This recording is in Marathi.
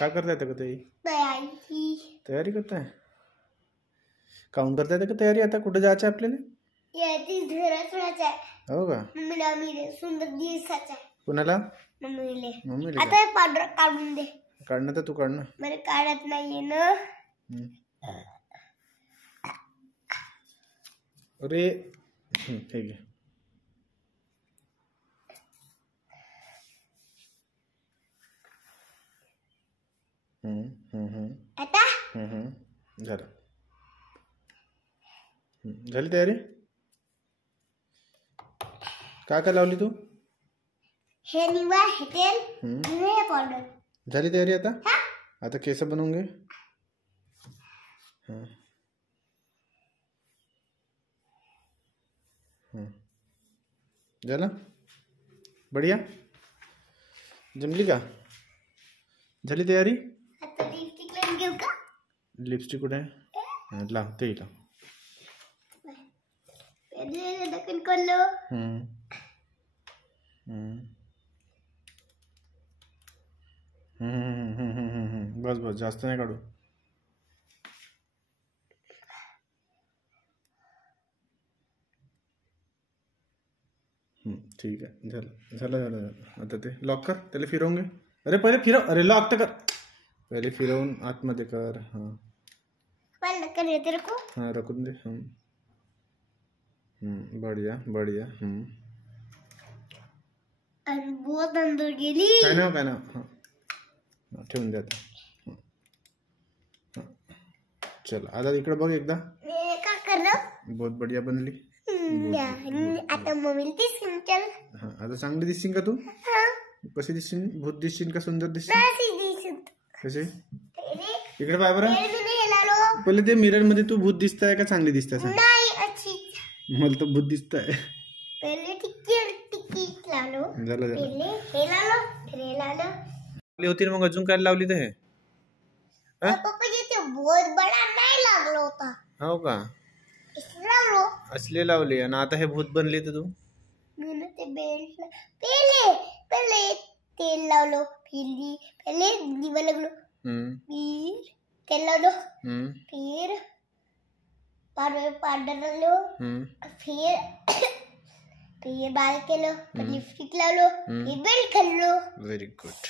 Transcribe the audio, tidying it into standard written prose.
काय करता येतं का ते? तयारी करताय? काऊन करता येतं का तयारी? आता कुठे जायचं आपल्याला? हो का? सुंदर दिसायचं. कुणाला? मम्मीला. आता पावडर काढून दे. काढणं तर तू काढणं. बरं काढत नाहीये ना. अरे ठीक आहे. आता झालं. झाली तयारी? काय काय लावली तू? हे निवा, हे तेल, हे पावडर. झाली तयारी आता? आता केस बनवून घे. झालं? बढिया. जमली का? झाली तयारी? आता लिपस्टिक लावून घेऊ का? लिपस्टिक कुठे आहे? लाव ते लाव. ढक्कन खोलो. बस बस, जास्त नाही काढू. ठीक आहे. झालं झालं झालं. आता ते लॉक कर. त्याला फिरवून घे. अरे पहिले फिरव. अरे लॉक तर कर. पहिले फिरवून आतमध्ये कर. हाँ रखून दे. बढ़िया बढ़िया. बहुत अंदर गेली. काय ना ठेवून दे आता. चल आता इकडे बघ एकदा. काय करलं? बहुत बढ़िया बनली. आता मम्मीला दिसशील. चल. आता चांगली दिसशील का तू? कशी दिसशील? भूत दिसशील का सुंदर दिसशील? कशी? इकडे पाय बरं. पहिले ते मिरर मध्ये तू भूत दिसताय का चांगली दिसताय? मला तर भूत दिसताय. पहिले टिकीट लावलो. झालं पहिले हे लावलो, फिर हे लावलो. होती मग अजून काय लावली ते? पप्पा ते बहुत बडा नाही लागलो होता. हो का? लावलो. असले लावले आणि आता हे भूत बनले तर तू? मी ते बेल्ट पहिले तेल लावलो. पहिले दिवा लागलो. फिर तेल लावलो. फिर पावडर लावलो. फिर बाल केलं. लिपस्टिक लावलो. फिर बेल्ट घाललो. Very good.